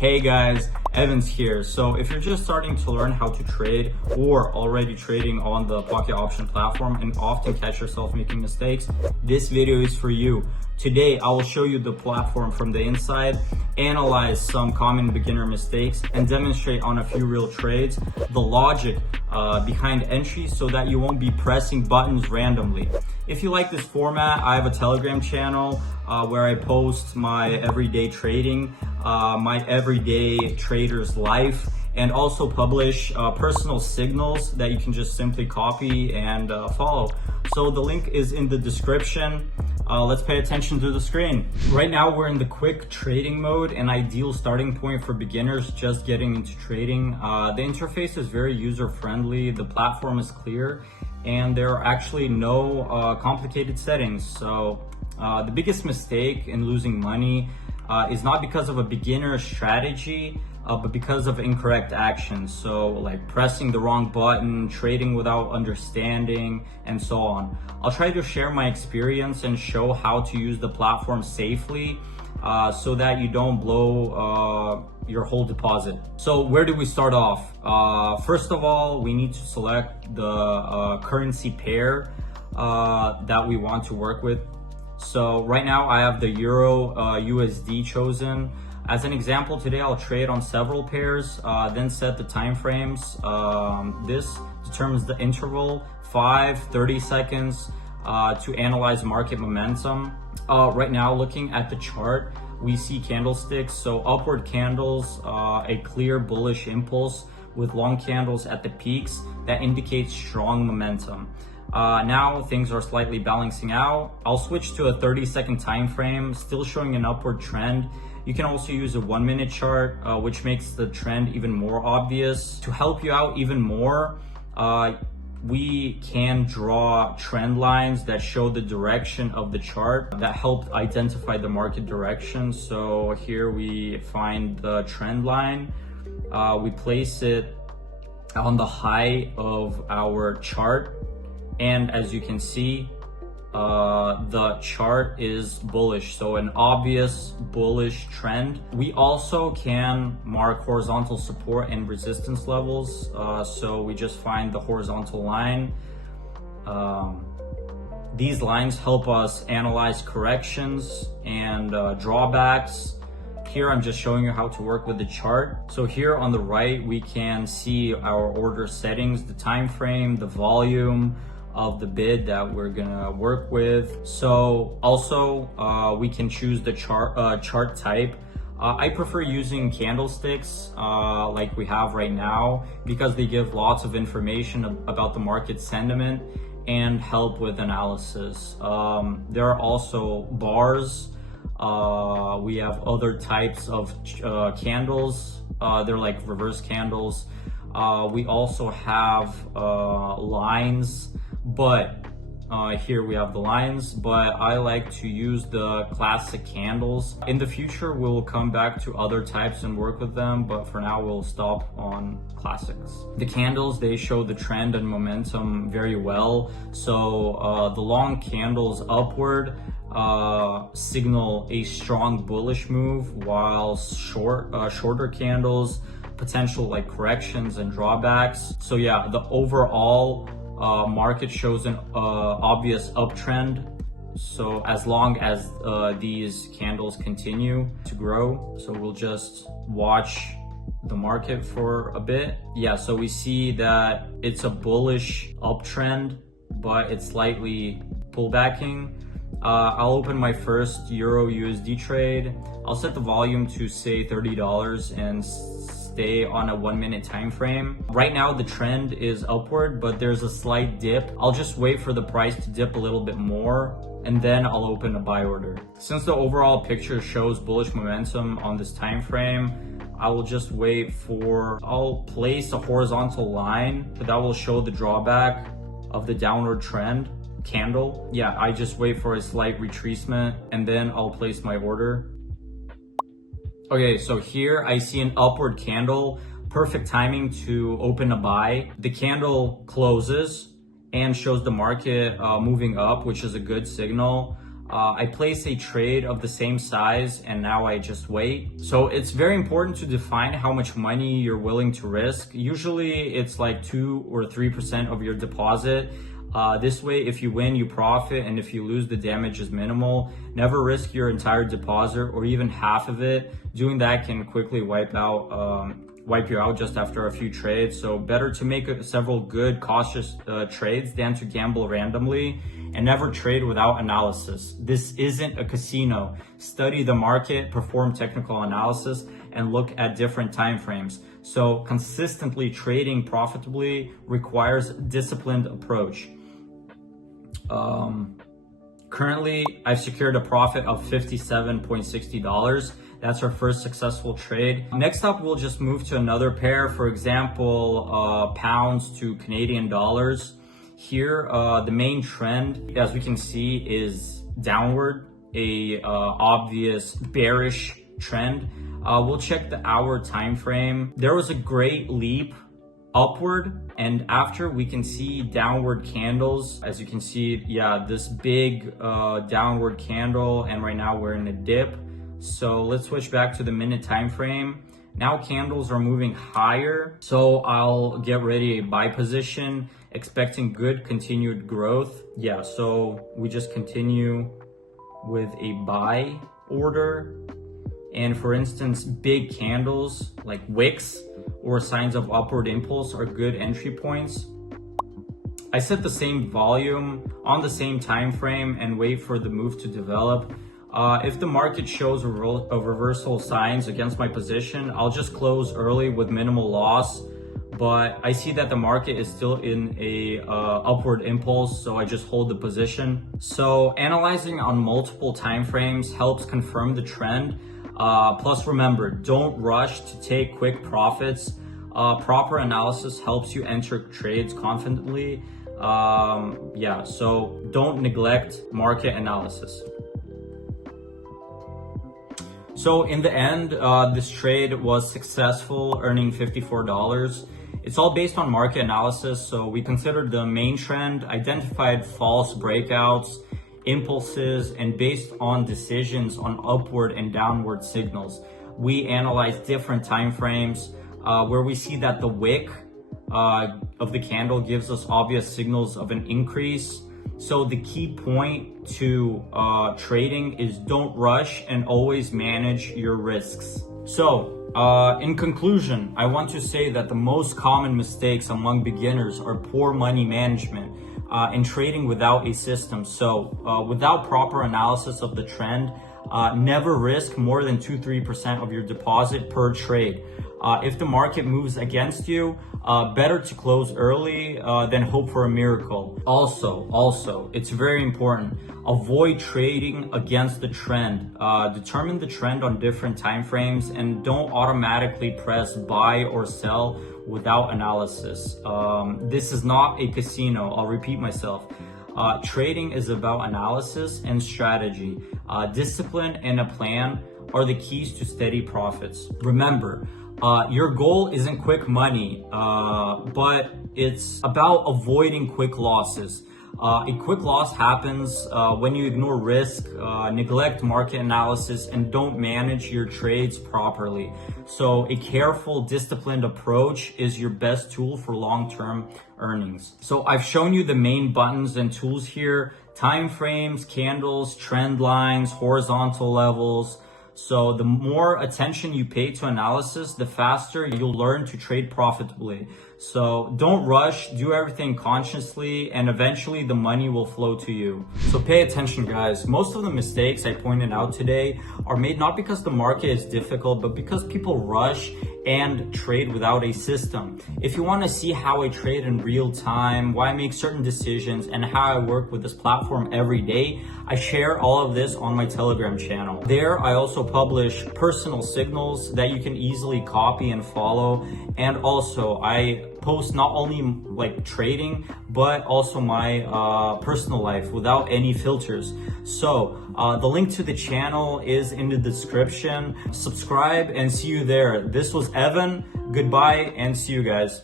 Hey guys, Evans here. So if you're just starting to learn how to trade or already trading on the pocket option platform and often catch yourself making mistakes, this video is for you. Today, I will show you the platform from the inside, analyze some common beginner mistakes, and demonstrate on a few real trades the logic behind entries so that you won't be pressing buttons randomly. If you like this format, I have a Telegram channel where I post my everyday trading, my everyday trader's life, and also publish personal signals that you can just simply copy and follow. So the link is in the description. Let's pay attention to the screen. Right now we're in the quick trading mode, an ideal starting point for beginners just getting into trading. The interface is very user-friendly, the platform is clear, and there are actually no complicated settings. So the biggest mistake in losing money is not because of a beginner strategy, but because of incorrect actions. So like pressing the wrong button, trading without understanding, and so on. I'll try to share my experience and show how to use the platform safely so that you don't blow your whole deposit. So where do we start off? First of all, we need to select the currency pair that we want to work with. So right now I have the Euro USD chosen. As an example, today I'll trade on several pairs, then set the time frames. This determines the interval, 5, 30 seconds, to analyze market momentum. Right now, looking at the chart, we see candlesticks, so upward candles, a clear bullish impulse with long candles at the peaks that indicates strong momentum. Now things are slightly balancing out. I'll switch to a 30-second time frame, still showing an upward trend. You can also use a 1-minute chart, which makes the trend even more obvious. To help you out even more, we can draw trend lines that show the direction of the chart that help identify the market direction. So here we find the trend line. We place it on the high of our chart. And as you can see, the chart is bullish, so an obvious bullish trend. We also can mark horizontal support and resistance levels. So we just find the horizontal line. These lines help us analyze corrections and drawbacks. Here I'm just showing you how to work with the chart. So here on the right, we can see our order settings, the time frame, the volume of the bid that we're gonna work with. So also we can choose the chart type. I prefer using candlesticks like we have right now because they give lots of information about the market sentiment and help with analysis. There are also bars. We have other types of candles. They're like reverse candles. We also have lines. But here we have the lines, but I like to use the classic candles. In the future, we'll come back to other types and work with them, but for now we'll stop on classics. The candles, they show the trend and momentum very well. So the long candles upward signal a strong bullish move, while shorter candles, potential like corrections and drawbacks. So yeah, the overall market shows an obvious uptrend. So as long as these candles continue to grow, so we'll just watch the market for a bit. Yeah, so we see that it's a bullish uptrend, but it's slightly pullbacking. I'll open my first Euro USD trade. I'll set the volume to say $30 and stay on a 1-minute time frame. Right now the trend is upward, but there's a slight dip. I'll just wait for the price to dip a little bit more, and then I'll open a buy order. Since the overall picture shows bullish momentum on this time frame, I will just wait for, I'll place a horizontal line that will show the drawback of the downward trend candle. Yeah, I just wait for a slight retracement, and then I'll place my order. Okay, so here I see an upward candle, perfect timing to open a buy. The candle closes and shows the market moving up, which is a good signal. I place a trade of the same size and now I just wait. So it's very important to define how much money you're willing to risk. Usually it's like 2 or 3% of your deposit. This way, if you win, you profit, and if you lose, the damage is minimal. Never risk your entire deposit or even half of it. Doing that can quickly wipe you out just after a few trades. So better to make several good, cautious trades than to gamble randomly, and never trade without analysis. This isn't a casino. Study the market, perform technical analysis, and look at different time frames. So consistently trading profitably requires a disciplined approach. Currently, I've secured a profit of $57.60. That's our first successful trade. Next up, we'll just move to another pair. For example, pounds to Canadian dollars. Here, the main trend, as we can see, is downward, a obvious bearish trend. We'll check the hour time frame. There was a great leap upward, and after we can see downward candles. As you can see, yeah, this big downward candle, and right now we're in a dip. So let's switch back to the minute time frame. Now candles are moving higher, so I'll get ready a buy position, expecting good continued growth. Yeah, so we just continue with a buy order. And for instance, big candles like wicks or signs of upward impulse are good entry points. I set the same volume on the same time frame and wait for the move to develop. If the market shows a reversal signs against my position, I'll just close early with minimal loss. But I see that the market is still in a upward impulse, so I just hold the position. So analyzing on multiple time frames helps confirm the trend. Plus remember, don't rush to take quick profits. Proper analysis helps you enter trades confidently. Yeah, so don't neglect market analysis. So in the end, this trade was successful, earning $54. It's all based on market analysis. So we considered the main trend, identified false breakouts, impulses, and based on decisions on upward and downward signals. We analyzed different time frames where we see that the wick of the candle gives us obvious signals of an increase. So the key point to trading is don't rush and always manage your risks. So in conclusion, I want to say that the most common mistakes among beginners are poor money management and trading without a system. So without proper analysis of the trend, never risk more than 2-3% of your deposit per trade. If the market moves against you, better to close early than hope for a miracle. Also, it's very important. Avoid trading against the trend. Determine the trend on different time frames and don't automatically press buy or sell without analysis. This is not a casino. I'll repeat myself. Trading is about analysis and strategy. Discipline and a plan are the keys to steady profits. Remember, your goal isn't quick money, but it's about avoiding quick losses. A quick loss happens when you ignore risk, neglect market analysis, and don't manage your trades properly. So a careful, disciplined approach is your best tool for long-term earnings. So I've shown you the main buttons and tools here: time frames, candles, trend lines, horizontal levels. So the more attention you pay to analysis, the faster you'll learn to trade profitably. So don't rush, do everything consciously, and eventually the money will flow to you. So pay attention, guys. Most of the mistakes I pointed out today are made not because the market is difficult, but because people rush and trade without a system. If you want to see how I trade in real time, why I make certain decisions, and how I work with this platform every day, I share all of this on my Telegram channel. There, I also publish personal signals that you can easily copy and follow. And also, I post not only like trading, but also my personal life without any filters. So the link to the channel is in the description. Subscribe and see you there. This was Evan. Goodbye and see you guys.